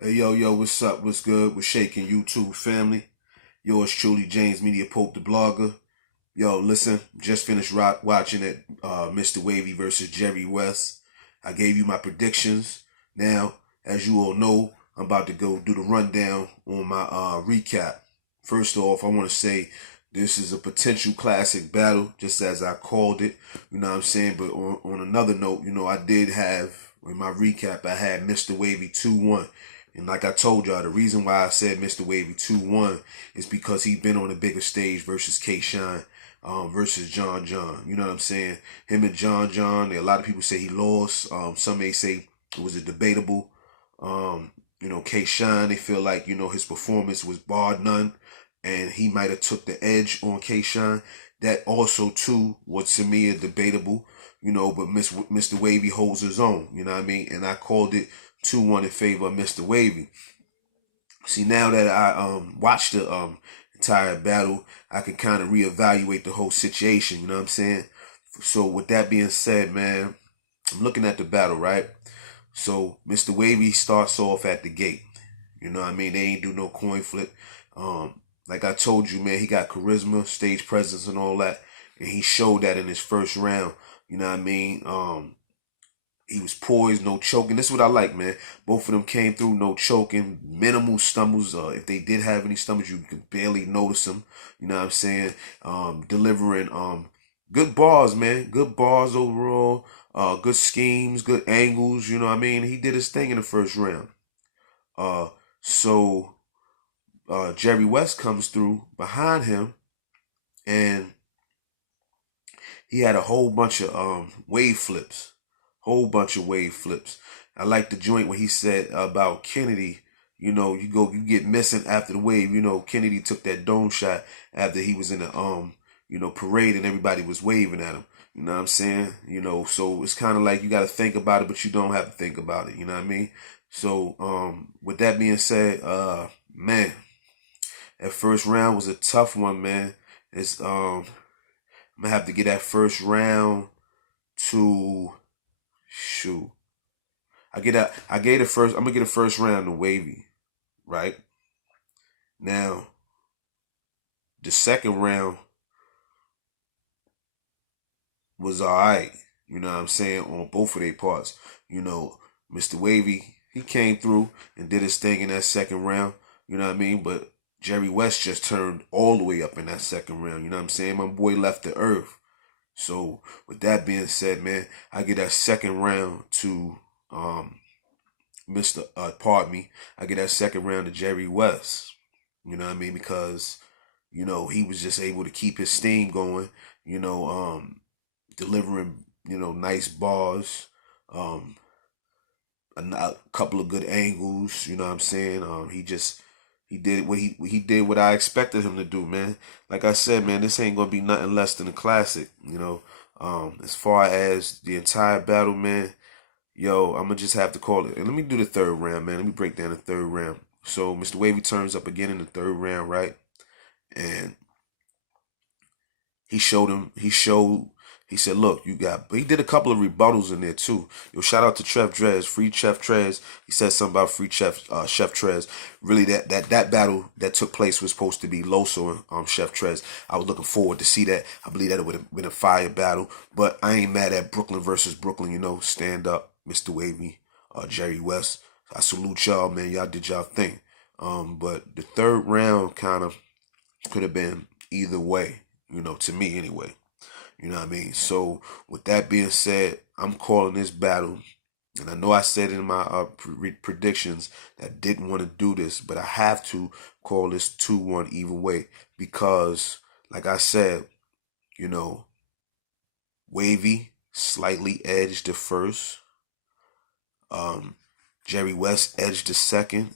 Hey, yo, what's up? What's good? What's shaking, YouTube family? Yours truly, James Media Pope, the blogger. Yo, listen, just finished watching it, Mr. Wavy versus Jerry West. I gave you my predictions. Now, as you all know, I'm about to go do the rundown on my recap. First off, I want to say this is a potential classic battle, just as I called it. You know what I'm saying? But on another note, I did have, in my recap, I had Mr. Wavy 2-1. And like I told y'all, the reason why I said Mr. Wavy 2-1 is because he's been on a bigger stage versus K-Shine, versus John John. You know what I'm saying? Him and John John, a lot of people say he lost. Some may say it was a debatable. K-Shine, they feel like, his performance was bar none and he might have took the edge on K-Shine. That also, too, was to me a debatable, but Mr. Wavy holds his own, you know what I mean? And I called it 2-1 in favor of Mr. Wavy. See, now that I watched the entire battle, I can kind of reevaluate the whole situation, you know what I'm saying? So with that being said, man, I'm looking at the battle, right? So Mr. Wavy starts off at the gate. You know what I mean? They ain't do no coin flip. Like I told you, man, he got charisma, stage presence, and all that. And he showed that in his first round. You know what I mean? He was poised, no choking. This is what I like, man. Both of them came through, no choking, minimal stumbles. If they did have any stumbles, you could barely notice them. You know what I'm saying? Delivering good bars, man. Good bars overall. Good schemes, good angles. You know what I mean? He did his thing in the first round. So Jerry West comes through behind him, and he had a whole bunch of wave flips. Whole bunch of wave flips. I like the joint where he said about Kennedy, you get missing after the wave. Kennedy took that dome shot after he was in the parade and everybody was waving at him. You know what I'm saying? So it's kind of like you got to think about it, but you don't have to think about it. You know what I mean? So with that being said, man, that first round was a tough one, man. It's I'm gonna have to get that first round to shoot. I gave the first. I'm gonna get the first round to Wavy, right? Now the second round was all right. You know what I'm saying, on both of their parts. Mr. Wavy, he came through and did his thing in that second round. You know what I mean? But Jerry West just turned all the way up in that second round. You know what I'm saying? My boy left the earth. So with that being said, man, I get that second round to Mr. Pardon me. I get that second round to Jerry West. You know what I mean? Because, he was just able to keep his steam going, delivering, nice bars, um, a couple of good angles, you know what I'm saying? He did what I expected him to do, man. Like I said, man, this ain't gonna be nothing less than a classic, as far as the entire battle, man, yo, I'm gonna just have to call it. And let me do the third round, man. Let me break down the third round. So Mr. Wavy turns up again in the third round, right? And he said, look, he did a couple of rebuttals in there too. Yo, shout out to Trev Drez, free Chef Trez. He said something about free Chef Trez. Really, that battle that took place was supposed to be Loso and Chef Trez. I was looking forward to see that. I believe that it would have been a fire battle. But I ain't mad at Brooklyn versus Brooklyn, stand up, Mr. Wavy, Jerry West. I salute y'all, man. Y'all did y'all thing. But the third round kind of could have been either way, to me anyway. You know what I mean? So with that being said, I'm calling this battle. And I know I said in my predictions that I didn't want to do this, but I have to call this 2-1 even way because, like I said, you know, Wavy slightly edged the first. Um, Jerry West edged the second,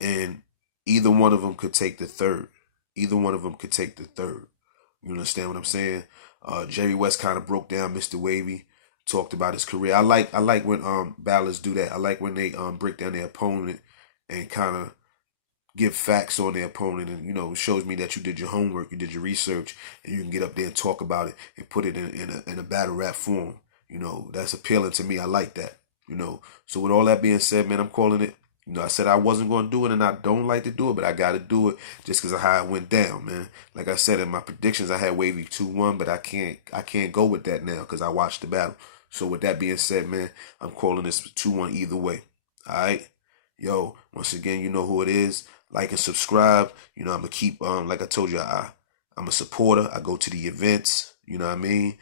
and either one of them could take the third. Either one of them could take the third. You understand what I'm saying? Jerry West kind of broke down Mr. Wavy, talked about his career. I like when ballads do that. I like when they break down their opponent and kind of give facts on their opponent, and it shows me that you did your homework, you did your research, and you can get up there and talk about it and put it in a battle rap form. That's appealing to me. I like that. So with all that being said, man, I'm calling it. You know, I said I wasn't going to do it, and I don't like to do it, but I got to do it just because of how it went down, man. Like I said in my predictions, I had Wavy 2-1, but I can't go with that now because I watched the battle. So with that being said, man, I'm calling this 2-1 either way. All right, yo. Once again, you know who it is. Like and subscribe. You know, I'm gonna keep like I told you, I'm a supporter. I go to the events. You know what I mean?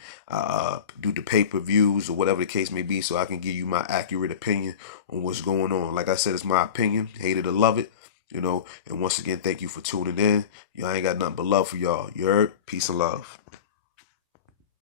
Do the pay-per-views or whatever the case may be, so I can give you my accurate opinion on what's going on. Like I said, it's my opinion. Hate it or love it. You know. And once again, thank you for tuning in. I ain't got nothing but love for y'all. You heard? Peace and love.